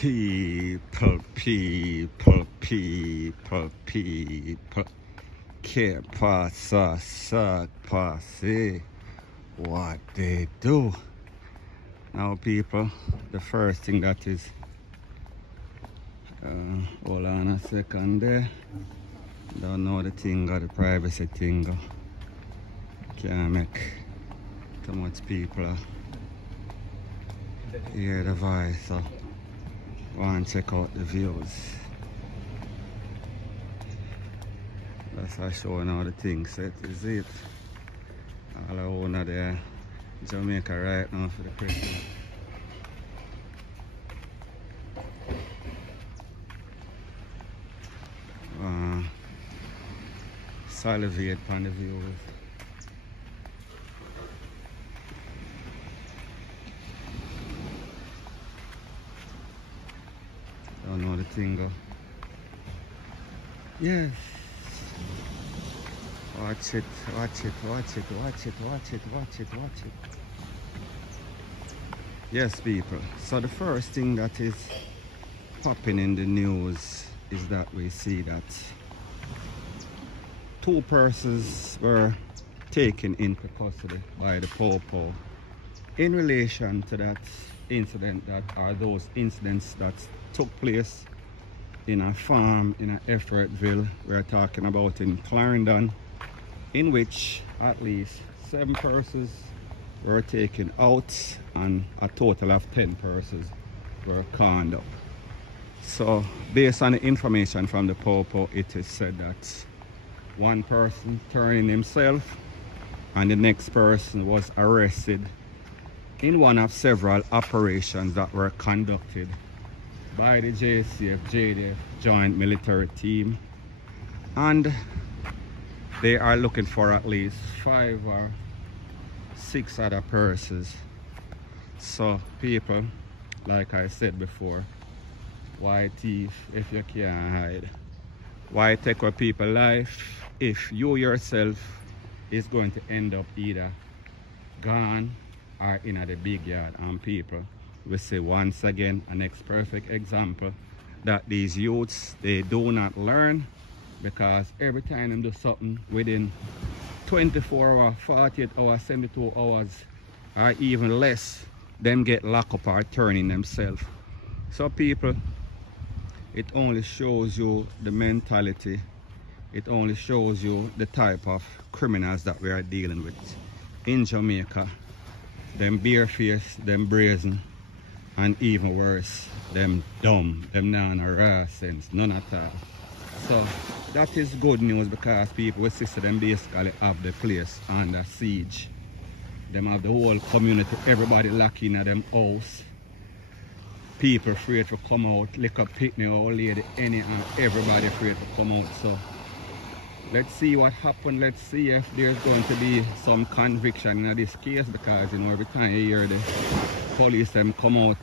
People. Que pasa, pase. What they do. Now, people, the first thing that is, hold on a second there. Don't know the thing, the privacy thing. Can't make too much people hear the voice, so go and check out the views. That's how showing all the things set is it. All I own of the Jamaica right now for the Christmas. Salivate on the views. Don't know the thing go. Yes. Watch it, watch it, watch it, watch it, watch it, watch it, watch it. Yes, people. So the first thing that is popping in the news is that we see that 2 persons were taken into custody by the Popo in relation to that incident, that are those incidents that took place in a farm in Effortville. We're talking about in Clarendon, in which at least 7 persons were taken out and a total of 10 persons were conned up. So based on the information from the Popo, it is said that 1 person turned in himself and the next person was arrested in one of several operations that were conducted by the JDF Joint Military Team, and they are looking for at least 5 or 6 other persons. So people, like I said before, why thief if you can't hide? Why take away people's life if you yourself is going to end up either gone or in the big yard? And people, we say once again, a next perfect example that these youths, they do not learn, because every time they do something within 24 hours, 48 hours, 72 hours, or even less, them get locked up or turning themselves. So people, it only shows you the mentality, it only shows you the type of criminals that we are dealing with in Jamaica. Them barefaced, them brazen, and even worse, them dumb, them non-raw sense, none at all. So that is good news, because people will see them basically have the place under siege. Them have the whole community, everybody locked in at them house. People afraid to come out, lick up picnic, old lady, any and everybody afraid to come out. So let's see what happened. Let's see if there's going to be some conviction in this case, because you know every time you hear the police them come out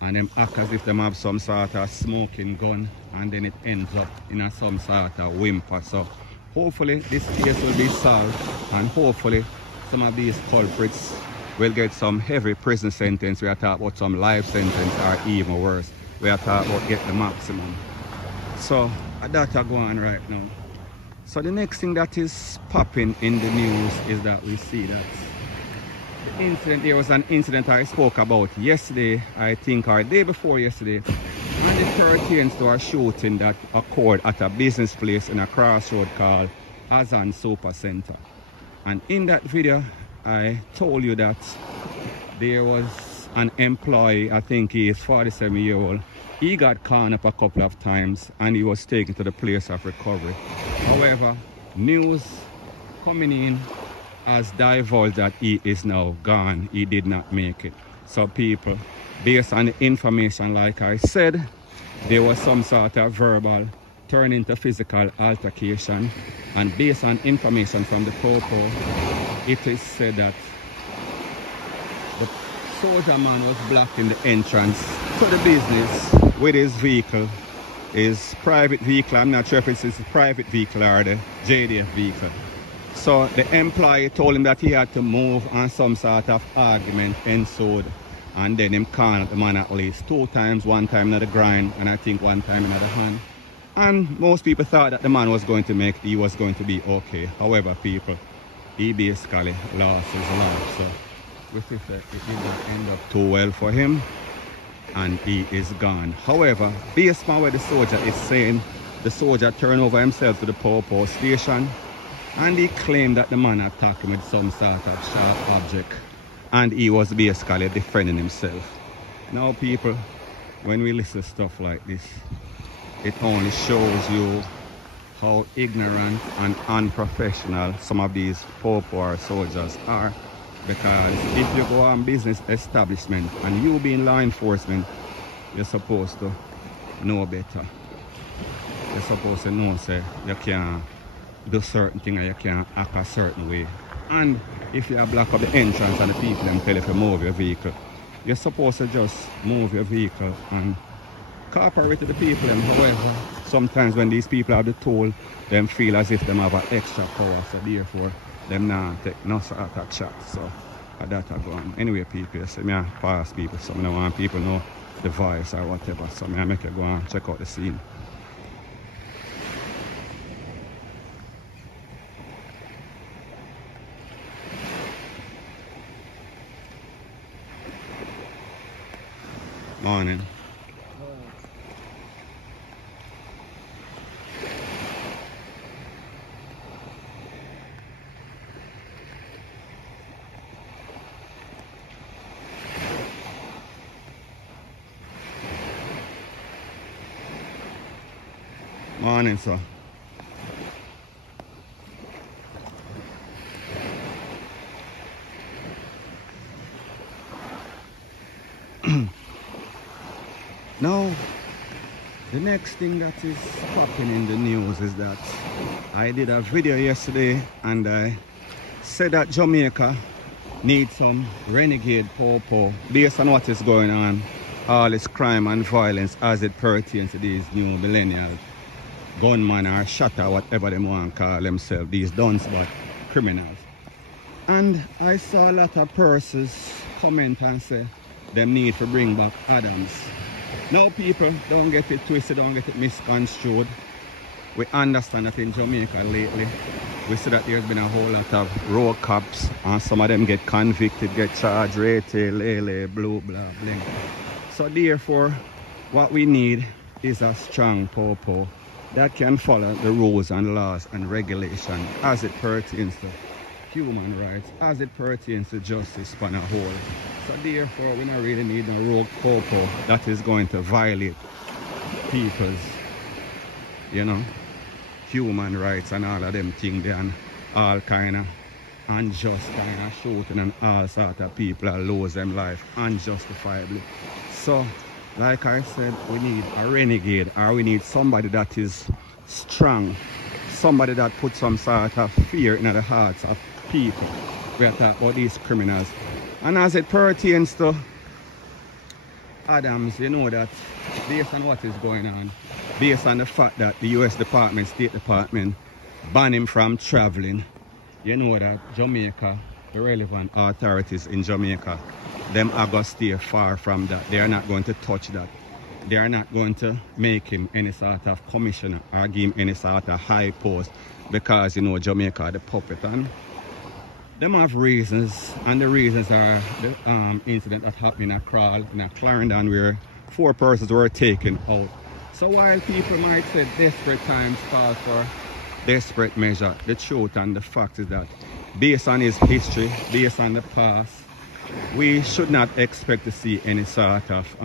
and them act as if them have some sort of smoking gun, and then it ends up in some sort of whimper. So hopefully this case will be solved, and hopefully some of these culprits will get some heavy prison sentence. We are talking about some life sentence or even worse. We are talking about get the maximum. So that's going on right now. So the next thing that is popping in the news is that we see that the incident, there was an incident I spoke about yesterday, I think, or day before yesterday, and it pertains to a shooting that occurred at a business place in a crossroad called Azan Super Center. And in that video, I told you that there was an employee, I think he is 47-year-old. He got caught up a couple of times and he was taken to the place of recovery. However, news coming in has divulged that he is now gone. He did not make it. So people, based on the information, like I said, there was some sort of verbal turn into physical altercation, and based on information from the Popo, it is said that the soldier man was blocking the entrance to the business with his vehicle, his private vehicle. I'm not sure if it's his private vehicle or the JDF vehicle. So the employee told him that he had to move, and some sort of argument ensued And then him cornered the man at least 2 times, 1 time in the grind, and I think 1 time in the hand. And most people thought that the man was going to he was going to be okay. However, people, he basically lost his life. So we see that it did not end up too well for him, and he is gone. However, based on what the soldier is saying, the soldier turned over himself to the power station, and he claimed that the man attacked him with some sort of sharp object, and he was basically defending himself. Now people, when we listen to stuff like this, it only shows you how ignorant and unprofessional some of these poor soldiers are. Because if you go on business establishment and you be in law enforcement, you're supposed to know better. You're supposed to know, say, you can't do certain things and you can't act a certain way. And if you block up the entrance and the people and tell you to move your vehicle, you're supposed to just move your vehicle and cooperate with the people. And however, sometimes when these people have the toll, them feel as if them have an extra power, so therefore them not take no sort of shot. So that I go on. Anyway, people, so me pass people, so I don't want people know the voice or whatever, so I make you go and check out the scene. Morning. Morning, sir. Now, the next thing that is popping in the news is that I did a video yesterday and I said that Jamaica needs some renegade popo based on what is going on, all this crime and violence as it pertains to these new millennials. Gunman or shot or whatever they want to call themselves, these done-spot criminals. And I saw a lot of persons comment and say them need to bring back Adams. Now people, don't get it twisted, don't get it misconstrued. We understand that in Jamaica lately, we see that there's been a whole lot of road cops and some of them get convicted, get charged, retail, lele, blue, blah, bling. So therefore, what we need is a strong popo that can follow the rules and laws and regulations as it pertains to human rights, as it pertains to justice on a whole. So therefore, we don't really need a rogue popo that is going to violate people's, you know, human rights and all of them things there, and all kind of unjust kind of shooting and all sort of people that lose them life unjustifiably. So like I said, we need a renegade, or we need somebody that is strong, somebody that puts some sort of fear in the hearts of people. We are talking about these criminals. And as it pertains to Adams, you know that based on what is going on, based on the fact that the US State Department banned him from traveling, you know that Jamaica, the relevant authorities in Jamaica, them are going to stay far from that. They are not going to touch that. They are not going to make him any sort of commissioner or give him any sort of high post, because, you know, Jamaica the puppet, and them have reasons, and the reasons are the incident that happened in Clarendon where 4 persons were taken out. So while people might say desperate times call for desperate measure, the truth and the fact is that based on his history, based on the past, we should not expect to see any sort of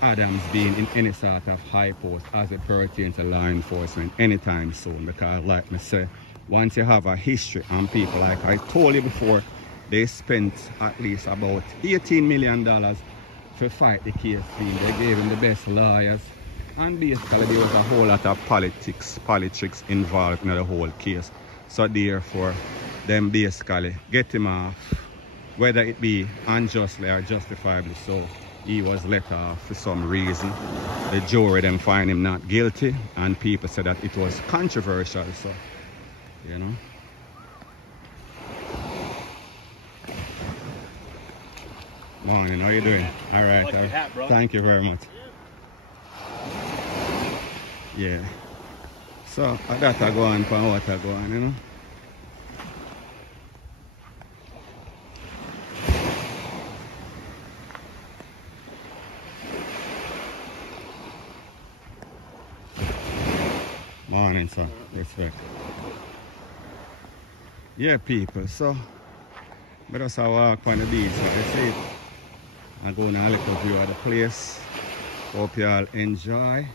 Adams being in any sort of high post as it pertains to law enforcement anytime soon, because like me say, once you have a history and people, like I told you before, they spent at least about $18 million to fight the case team. They gave him the best lawyers, and basically there was a whole lot of politics involved in the whole case. So therefore, them basically get him off, whether it be unjustly or justifiably so. He was let off for some reason. The jury then find him not guilty, and people said that it was controversial, so, you know. Morning, how you doing? All right. Like your hat, bro. Thank you very much. Yeah. So, that I go on for what I go on, you know? Morning, sir. Respect. Yeah, people. So, but just I walk on the beach, so you see it. I go on a little view of the place. Hope you all enjoy.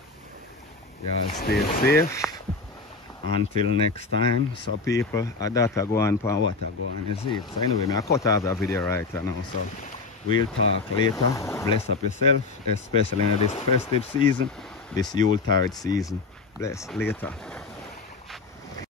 You all stay safe. Until next time. So people, that I go on for what I go on, you see it. So anyway, I cut off the video right now. So we'll talk later. Bless up yourself, especially in this festive season, this Yuletide season. Bless later.